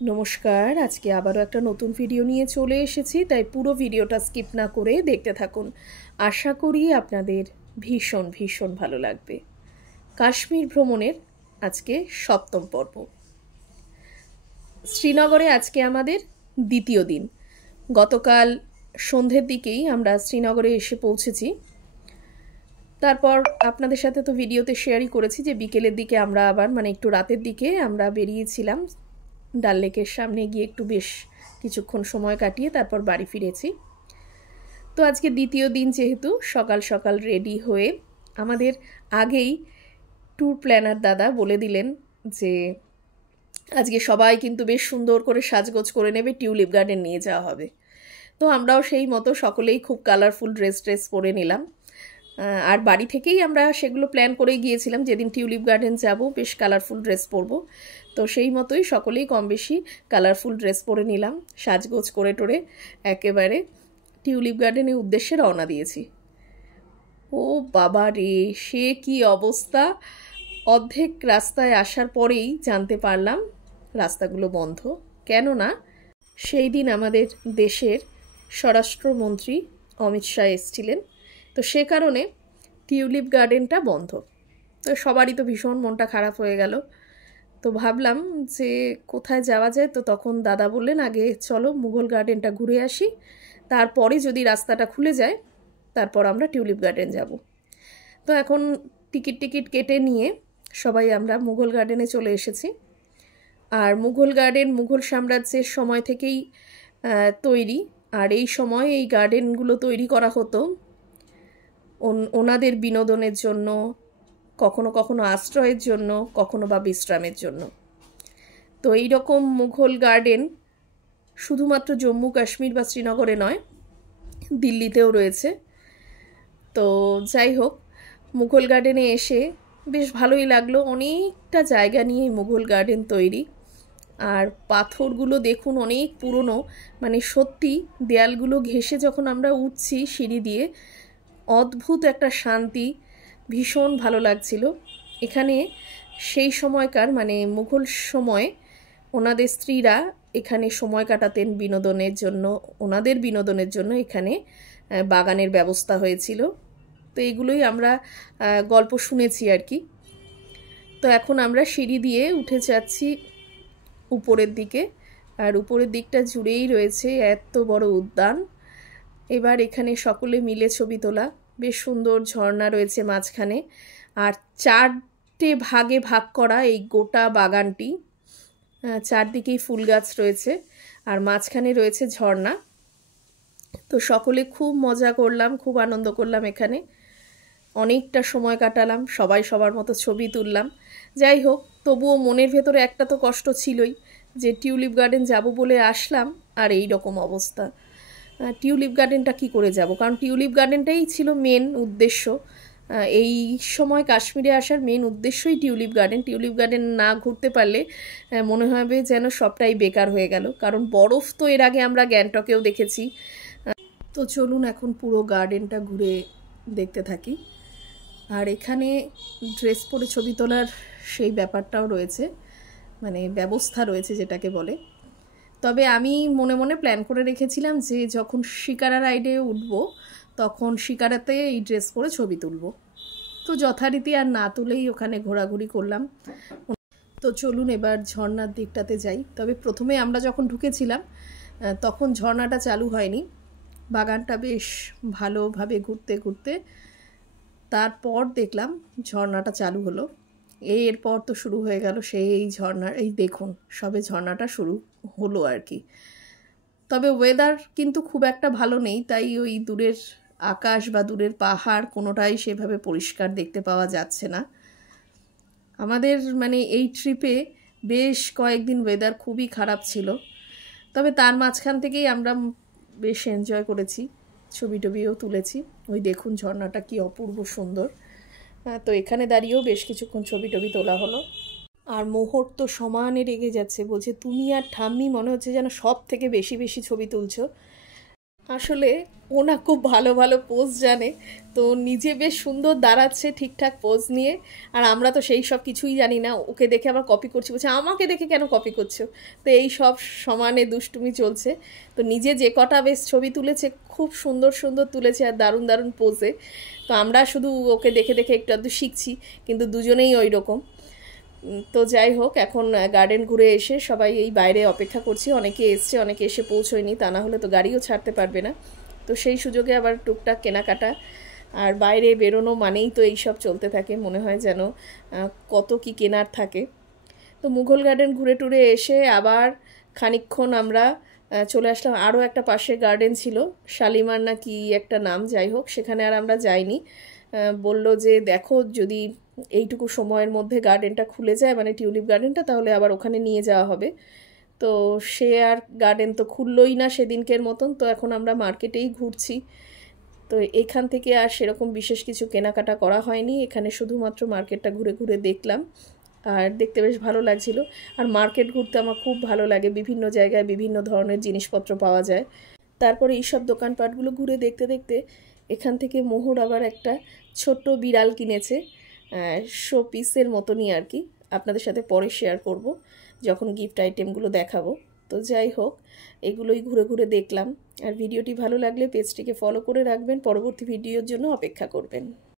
নমস্কার, আজকে আবারও একটা নতুন ভিডিও নিয়ে চলে এসেছি, তাই পুরো ভিডিওটা স্কিপ না করে দেখতে থাকুন। আশা করি আপনাদের ভীষণ ভীষণ ভালো লাগবে। কাশ্মীর ভ্রমণের আজকে 7ম পর্ব। শ্রীনগরে আজকে আমাদের দ্বিতীয় দিন। গতকাল সন্ধ্যের দিকেই আমরা শ্রীনগরে এসে পৌঁছেছি। তারপর আপনাদের সাথে তো ভিডিওতে শেয়ারই করেছি যে বিকেলের দিকে আমরা আবার একটু রাতের দিকে আমরা বেরিয়েছিলাম। ডাল লেকের সামনে গিয়ে একটু বেশ কিছুক্ষণ সময় কাটিয়ে তারপর বাড়ি ফিরেছি। তো আজকে দ্বিতীয় দিন, যেহেতু সকাল সকাল রেডি হয়ে আমাদের আগেই ট্যুর প্ল্যানার দাদা বলে দিলেন যে আজকে সবাই কিন্তু বেশ সুন্দর করে সাজগোজ করে নেবে, টিউলিপ গার্ডেন নিয়ে যাওয়া হবে। তো আমরাও সেই মতো সকলেই খুব কালারফুল ড্রেস পরে নিলাম। আর বাড়ি থেকেই আমরা সেগুলো প্ল্যান করে গিয়েছিলাম, যেদিন টিউলিপ গার্ডেন যাব বেশ কালারফুল ড্রেস পরবো। তো সেই মতোই সকলেই কম বেশি কালারফুল ড্রেস পরে নিলাম, সাজগোজ করে টোরে একেবারে টিউলিপ গার্ডেনের উদ্দেশ্যে রওনা দিয়েছি। ও বাবা রে, সে কি অবস্থা! অর্ধেক রাস্তায় আসার পরেই জানতে পারলাম রাস্তাগুলো বন্ধ। কেননা সেই দিন আমাদের দেশের স্বরাষ্ট্রমন্ত্রী অমিত শাহ এসেছিলেন, তো সে কারণে টিউলিপ গার্ডেনটা বন্ধ। তো সবারই তো ভীষণ মনটা খারাপ হয়ে গেল। তো ভাবলাম যে কোথায় যাওয়া যায়, তো তখন দাদা বললেন আগে চলো মুঘল গার্ডেনটা ঘুরে আসি, তারপরে যদি রাস্তাটা খুলে যায় তারপর আমরা টিউলিপ গার্ডেন যাব। তো এখন টিকিট কেটে নিয়ে সবাই আমরা মুঘল গার্ডেনে চলে এসেছি। আর মুঘল গার্ডেন মুঘল সাম্রাজ্যের সময় থেকেই তৈরি, আর এই সময় এই গার্ডেনগুলো তৈরি করা হতো ওনাদের বিনোদনের জন্য, কখনো কখনো আশ্রয়ের জন্য, কখনো বা বিশ্রামের জন্য। তো এই রকম মুঘল গার্ডেন শুধুমাত্র জম্মু কাশ্মীর বা শ্রীনগরে নয়, দিল্লিতেও রয়েছে। তো যাই হোক, মুঘল গার্ডেনে এসে বেশ ভালোই লাগলো। অনেকটা জায়গা নিয়ে মুঘল গার্ডেন তৈরি, আর পাথরগুলো দেখুন অনেক পুরনো, সত্যি দেয়ালগুলো ঘেঁষে যখন আমরা উঠছি সিঁড়ি দিয়ে, অদ্ভুত একটা শান্তি, ভীষণ ভালো লাগছিল। এখানে সেই সময়কার মুঘল সময় ওনাদের স্ত্রীরা এখানে সময় কাটাতেন বিনোদনের জন্য, ওনাদের বিনোদনের জন্য এখানে বাগানের ব্যবস্থা হয়েছিল। তো এগুলোই আমরা গল্প শুনেছি আর কি। তো এখন আমরা সিঁড়ি দিয়ে উঠে যাচ্ছি উপরের দিকে, আর উপরের দিকটা জুড়েই রয়েছে এত বড় উদ্যান। এবার এখানে সকলে মিলে ছবি তোলা, বেশ সুন্দর ঝর্ণা রয়েছে মাঝখানে, আর 4টে ভাগে ভাগ করা এই গোটা বাগানটি। চারদিকেই ফুল গাছ রয়েছে আর মাঝখানে রয়েছে ঝর্ণা। তো সকলে খুব মজা করলাম, খুব আনন্দ করলাম, এখানে অনেকটা সময় কাটালাম, সবাই সবার মতো ছবি তুললাম। যাই হোক, তবুও মনের ভেতরে একটা তো কষ্ট ছিলই যে টিউলিপ গার্ডেন যাব বলে আসলাম আর এই রকম অবস্থা। টিউলিপ গার্ডেনটা কি করে যাব, কারণ টিউলিপ গার্ডেনটাই ছিল মেন উদ্দেশ্য। এই সময় কাশ্মীরে আসার মেন উদ্দেশ্যই টিউলিপ গার্ডেন। টিউলিপ গার্ডেন না ঘুরতে পারলে মনে হবে যেন সবটাই বেকার হয়ে গেল, কারণ বরফ তো এর আগে আমরা গ্যাংটকেও দেখেছি। তো চলুন এখন পুরো গার্ডেনটা ঘুরে দেখতে থাকি। আর এখানে ড্রেস পরে ছবি তোলার সেই ব্যাপারটাও রয়েছে, ব্যবস্থা রয়েছে যেটাকে বলে। তবে আমি মনে মনে প্ল্যান করে রেখেছিলাম যে যখন শিকারা রাইডে উঠব তখন শিকারাতে এই ড্রেস পরে ছবি তুলব। তো যথারীতি আর না তুলেই ওখানে ঘোরাঘুরি করলাম। তো চলুন এবার ঝর্ণার দিকটাতে যাই। তবে প্রথমে আমরা যখন ঢুকেছিলাম তখন ঝর্ণাটা চালু হয়নি, বাগানটা বেশ ভালোভাবে ঘুরতে ঘুরতে তারপর দেখলাম ঝর্ণাটা চালু হলো। এরপর তো শুরু হয়ে গেল সেই ঝর্ণার, এই দেখুন সবে ঝর্ণাটা শুরু হলো আর কি। তবে ওয়েদার কিন্তু খুব একটা ভালো নেই, তাই ওই দূরের আকাশ বা দূরের পাহাড় কোনোটাই সেভাবে পরিষ্কার দেখতে পাওয়া যাচ্ছে না। আমাদের এই ট্রিপে বেশ কয়েকদিন ওয়েদার খুবই খারাপ ছিল, তবে তার মাঝখান থেকেই আমরা বেশ এনজয় করেছি, ছবি টবিও তুলেছি। ওই দেখুন ঝর্ণাটা কি অপূর্ব সুন্দর। তো এখানে দাঁড়িয়েও বেশ কিছুক্ষণ ছবি টবি তোলা হলো। আর মোহর তো সমানে রেগে যাচ্ছে, বলছে তুমি আর ঠাম্মি মনে হচ্ছে যেন সব থেকে বেশি বেশি ছবি তুলছো। আসলে ও না খুব ভালো ভালো পোজ জানে, তো নিজে বেশ সুন্দর দাঁড়াচ্ছে ঠিকঠাক পোজ নিয়ে, আর আমরা তো সেই সব কিছুই জানি না, ওকে দেখে আবার কপি করছি, বলছে আমাকে দেখে কেন কপি করছো। তো এই সব সমানে দুষ্টুমি চলছে। তো নিজে যে কটা বেশ ছবি তুলেছে খুব সুন্দর সুন্দর তুলেছে আর দারুণ দারুণ পোজে। তো আমরা শুধু ওকে দেখে দেখে একটু আধটু শিখছি, কিন্তু দুজনেই ওই রকম। তো যাই হোক, এখন গার্ডেন ঘুরে এসে সবাই এই বাইরে অপেক্ষা করছি, অনেকে এসছে অনেকে এসে পৌঁছয়নি, তা না হলে তো গাড়িও ছাড়তে পারবে না। তো সেই সুযোগে আবার টুকটাক কেনাকাটা, আর বাইরে বেরোনো মানেই তো এইসব চলতে থাকে, মনে হয় যেন কত কি কেনার থাকে। তো মুঘল গার্ডেন ঘুরে টুরে এসে আবার খানিকক্ষণ আমরা চলে আসলাম আরও একটা পাশে গার্ডেন ছিল, শালিমার না কি একটা নাম, যাই হোক সেখানে আর আমরা যাইনি। বলল যে দেখো যদি এইটুকু সময়ের মধ্যে গার্ডেনটা খুলে যায়, মানে টিউলিপ গার্ডেনটা, তাহলে আবার ওখানে নিয়ে যাওয়া হবে। তো সে আর গার্ডেন তো খুললই না সেদিনকের মতন, তো এখন আমরা মার্কেটেই ঘুরছি। তো এখান থেকে আর সেরকম বিশেষ কিছু কেনাকাটা করা হয়নি, এখানে শুধুমাত্র মার্কেটটা ঘুরে ঘুরে দেখলাম, আর দেখতে বেশ ভালো লাগছিল। আর মার্কেট ঘুরতে আমার খুব ভালো লাগে, বিভিন্ন জায়গায় বিভিন্ন ধরনের জিনিসপত্র পাওয়া যায়। তারপরে এইসব দোকানপাটগুলো ঘুরে দেখতে দেখতে এখান থেকে মোহর আবার একটা ছোট্ট বিড়াল কিনেছে, শো পিসের মতনই আর কি। আপনাদের সাথে পরে শেয়ার করব যখন গিফট আইটেমগুলো দেখাবো। তো যাই হোক, এগুলোই ঘুরে ঘুরে দেখলাম। আর ভিডিওটি ভালো লাগলে পেজটিকে ফলো করে রাখবেন, পরবর্তী ভিডিওর জন্য অপেক্ষা করবেন।